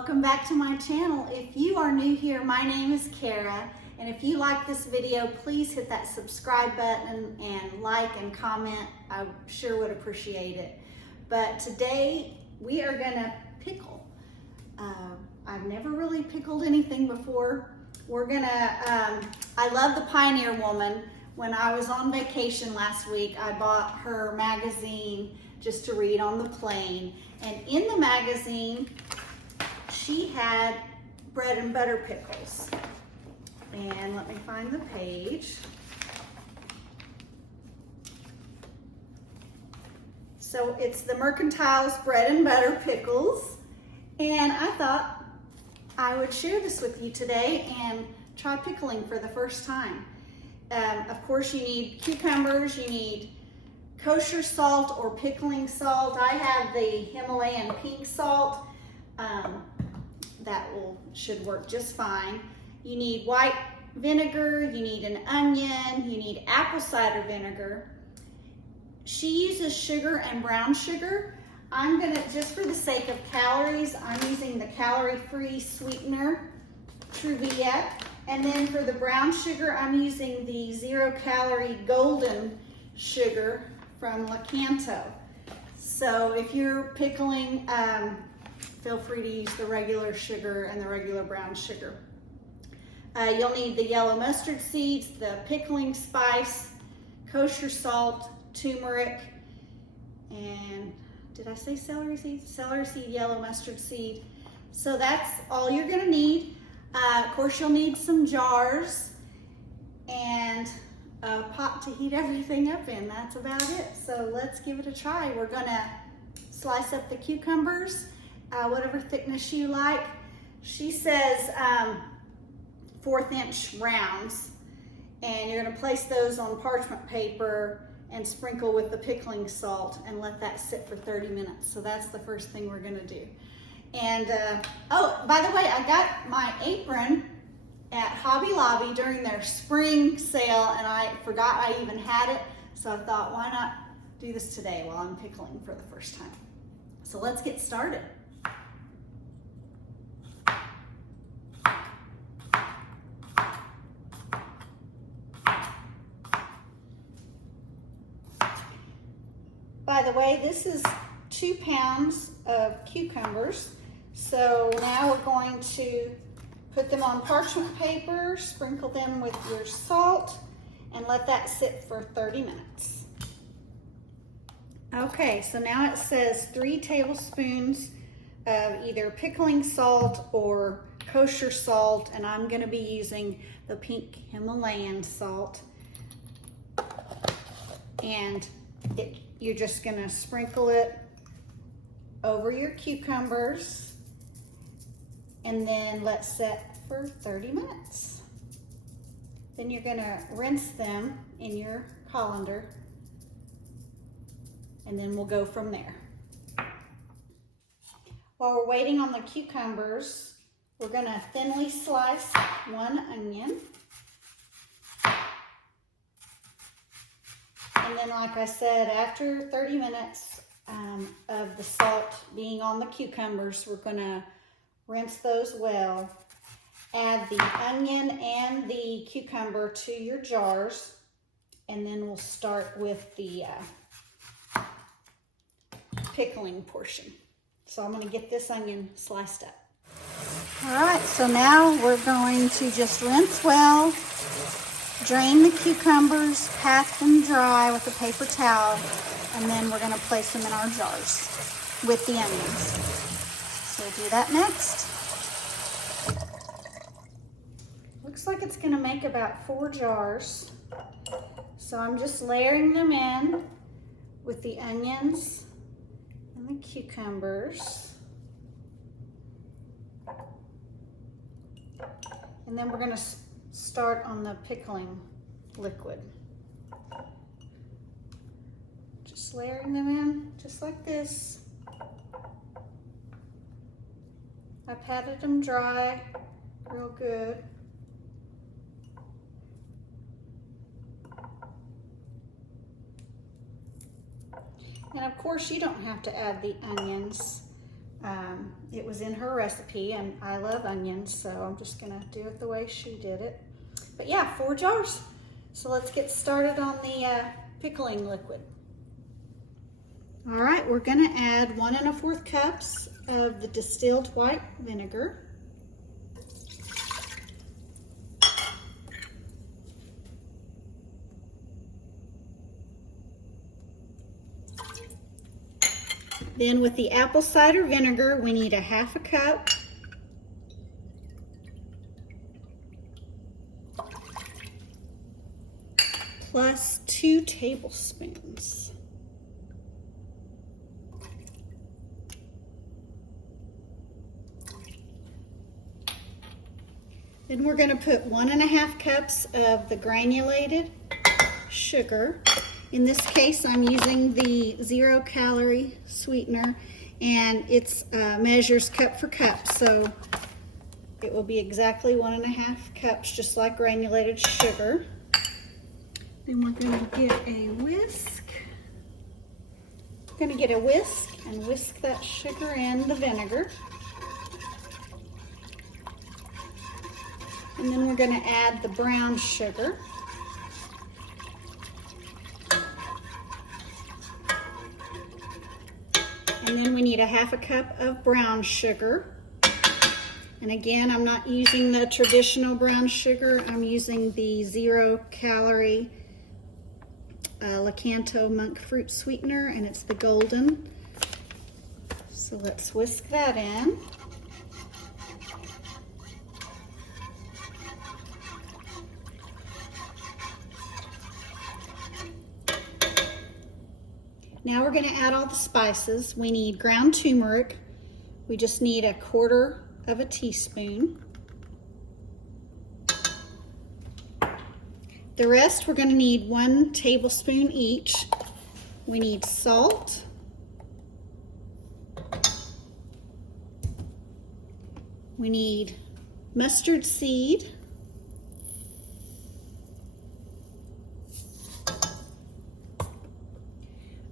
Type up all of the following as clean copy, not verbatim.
Welcome back to my channel. If you are new here, my name is Kara, and if you like this video, please hit that subscribe button and like and comment. I sure would appreciate it. But today we are gonna pickle. I've never really pickled anything before. We're gonna, I love the Pioneer Woman. When I was on vacation last week, I bought her magazine just to read on the plane. And in the magazine, she had bread and butter pickles. And let me find the page. So it's the Mercantile's bread and butter pickles. And I thought I would share this with you today and try pickling for the first time. Of course, you need cucumbers, you need kosher salt or pickling salt. I have the Himalayan pink salt. That should work just fine. You need white vinegar, you need an onion, you need apple cider vinegar. She uses sugar and brown sugar. I'm gonna, just for the sake of calories, I'm using the calorie-free sweetener, Truvia. And then for the brown sugar, I'm using the 0-calorie golden sugar from Lakanto. So if you're pickling, feel free to use the regular sugar and the regular brown sugar. You'll need the yellow mustard seeds, the pickling spice, kosher salt, turmeric, and did I say celery seed? Celery seed, yellow mustard seed. So that's all you're gonna need. Of course, you'll need some jars and a pot to heat everything up in. That's about it. So let's give it a try. We're gonna slice up the cucumbers, whatever thickness you like. She says 1/4 inch rounds, and you're gonna place those on parchment paper and sprinkle with the pickling salt and let that sit for 30 minutes. So that's the first thing we're gonna do. And oh, by the way, I got my apron at Hobby Lobby during their spring sale, and I forgot I even had it. So I thought, why not do this today while I'm pickling for the first time? So let's get started. By the way, this is 2 pounds of cucumbers. So now we're going to put them on parchment paper, sprinkle them with your salt, and let that sit for 30 minutes. Okay, so now it says 3 tablespoons of either pickling salt or kosher salt, and I'm gonna be using the pink Himalayan salt. And you're just gonna sprinkle it over your cucumbers and then let set for 30 minutes. Then you're gonna rinse them in your colander, and then we'll go from there. While we're waiting on the cucumbers, we're gonna thinly slice 1 onion. And then, like I said, after 30 minutes of the salt being on the cucumbers, we're gonna rinse those well. Add the onion and the cucumber to your jars, and then we'll start with the pickling portion. So I'm gonna get this onion sliced up. All right, so now we're going to just rinse well, drain the cucumbers, pat them dry with a paper towel, and then we're gonna place them in our jars with the onions. So we'll do that next. Looks like it's gonna make about 4 jars. So I'm just layering them in with the onions and the cucumbers. And then we're gonna start on the pickling liquid. Just layering them in, just like this. I patted them dry, real good. And of course, you don't have to add the onions, It was in her recipe, and I love onions, so I'm just gonna do it the way she did it. But yeah, 4 jars. So let's get started on the pickling liquid. All right, we're gonna add 1 1/4 cups of the distilled white vinegar. Then with the apple cider vinegar, we need 1/2 cup. Plus 2 tablespoons. Then we're going to put 1 1/2 cups of the granulated sugar. In this case, I'm using the 0-calorie sweetener, and it's measures cup for cup, so it will be exactly 1 1/2 cups, just like granulated sugar. Then we're going to get a whisk. We're going to get a whisk and whisk that sugar and the vinegar. And then we're going to add the brown sugar. And then we need 1/2 cup of brown sugar. And again, I'm not using the traditional brown sugar. I'm using the 0-calorie Lakanto monk fruit sweetener, and it's the golden. So let's whisk that in. Now we're going to add all the spices. We need ground turmeric. We just need 1/4 of a teaspoon. The rest we're going to need 1 tablespoon each. We need salt. We need mustard seed.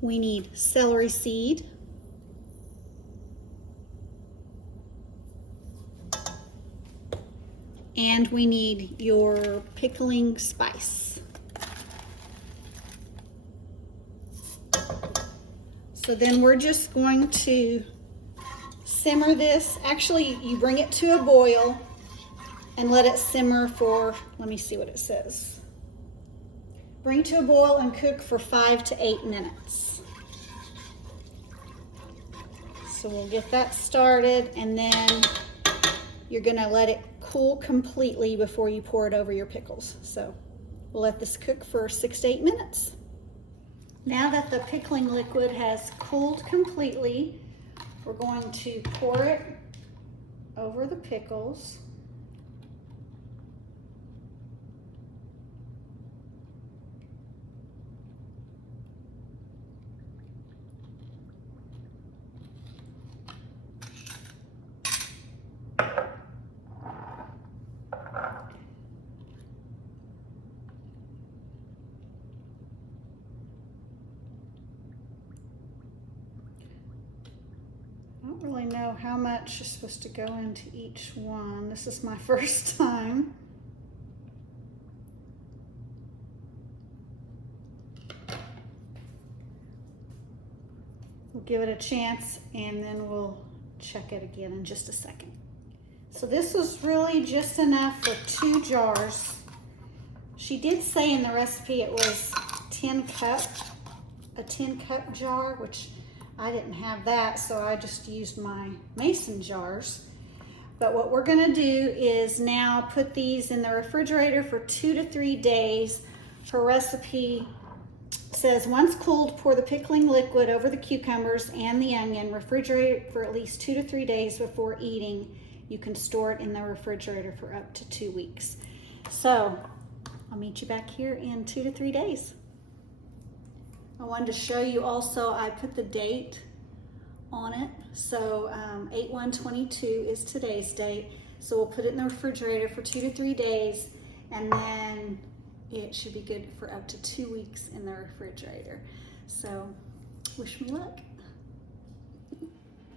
We need celery seed. And we need your pickling spice. So then we're just going to simmer this. Actually, you bring it to a boil and let it simmer for, let me see what it says. Bring to a boil and cook for 5 to 8 minutes. So we'll get that started, and then you're gonna let it cool completely before you pour it over your pickles. So we'll let this cook for 6 to 8 minutes. Now that the pickling liquid has cooled completely, we're going to pour it over the pickles. I don't really know how much is supposed to go into each one. This is my first time. We'll give it a chance, and then we'll check it again in just a second. So this was really just enough for 2 jars. She did say in the recipe it was a 10 cup jar, which I didn't have that, so I just used my mason jars. But what we're gonna do is now put these in the refrigerator for 2 to 3 days. Her recipe says, once cooled, pour the pickling liquid over the cucumbers and the onion, refrigerate it for at least 2 to 3 days before eating. You can store it in the refrigerator for up to 2 weeks. So I'll meet you back here in 2 to 3 days. I wanted to show you also, I put the date on it. So 8/1/22 is today's date. So we'll put it in the refrigerator for 2 to 3 days, and then it should be good for up to 2 weeks in the refrigerator. So wish me luck.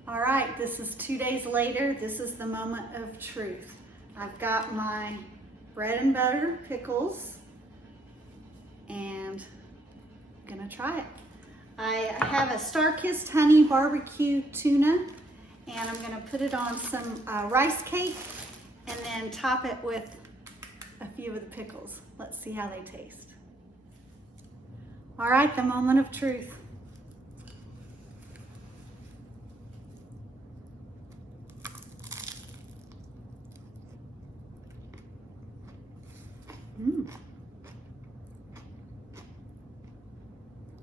All right, this is 2 days later. This is the moment of truth. I've got my bread and butter pickles and I'm gonna try it. I have a Star-Kissed honey barbecue tuna and I'm gonna put it on some rice cake and then top it with a few of the pickles. Let's see how they taste. All right, the moment of truth.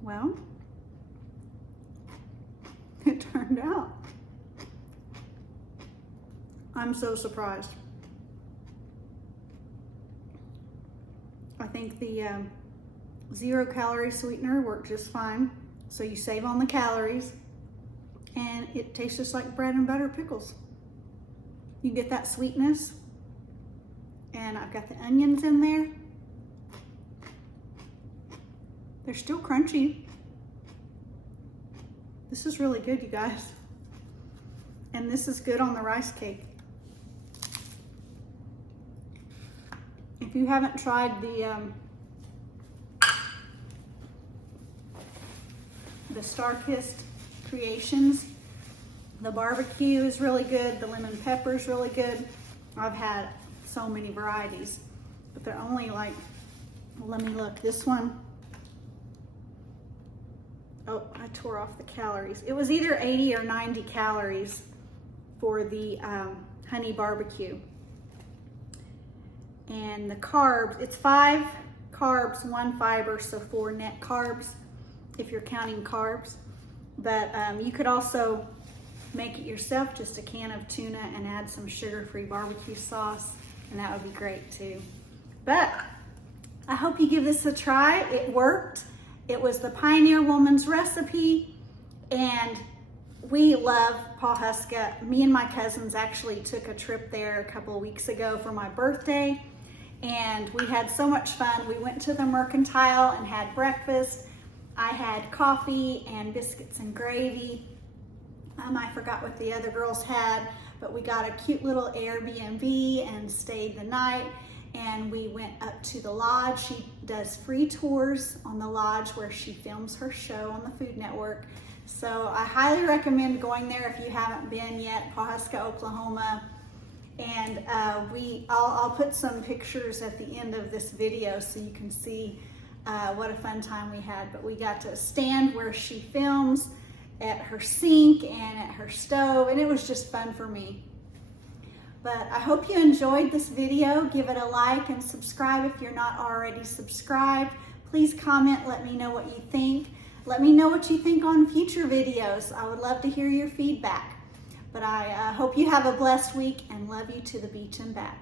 Well, it turned out. I'm so surprised. I think the 0-calorie sweetener worked just fine. So you save on the calories and it tastes just like bread and butter pickles. You get that sweetness and I've got the onions in there. They're still crunchy. This is really good, you guys. And this is good on the rice cake. If you haven't tried the Star-Kissed creations, the barbecue is really good, the lemon pepper is really good. I've had so many varieties, but they're only like, let me look, this one, oh, I tore off the calories. It was either 80 or 90 calories for the honey barbecue. And the carbs, it's 5 carbs, 1 fiber, so 4 net carbs if you're counting carbs. But you could also make it yourself, just a can of tuna and add some sugar-free barbecue sauce, and that would be great too. But I hope you give this a try. It worked. It was the Pioneer Woman's recipe, and we love Pawhuska. Me and my cousins actually took a trip there a couple of weeks ago for my birthday, and we had so much fun. We went to the Mercantile and had breakfast. I had coffee and biscuits and gravy. I forgot what the other girls had, but we got a cute little Airbnb and stayed the night. And we went up to the lodge. She does free tours on the lodge where she films her show on the Food Network. So I highly recommend going there if you haven't been yet, Pawhuska, Oklahoma. And I'll put some pictures at the end of this video so you can see what a fun time we had. But we got to stand where she films, at her sink and at her stove, and it was just fun for me. But I hope you enjoyed this video. Give it a like and subscribe if you're not already subscribed. Please comment, let me know what you think. Let me know what you think on future videos. I would love to hear your feedback. But I hope you have a blessed week and love you to the beach and back.